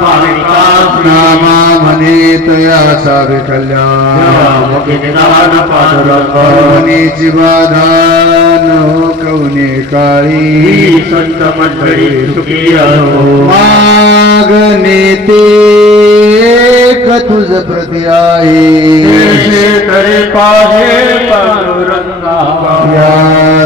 भाविकास नामा म्हणे तया सावे कल्याण। मुखी निदान पांडुरंग. कल्पनेची बाधा नो कवने काळी। संत मंडळी सुखी मागणे ते तुझ प्रती आहे। तरी पाहे पांडुरंगा।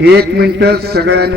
एक मिनिट सगळ्यांनी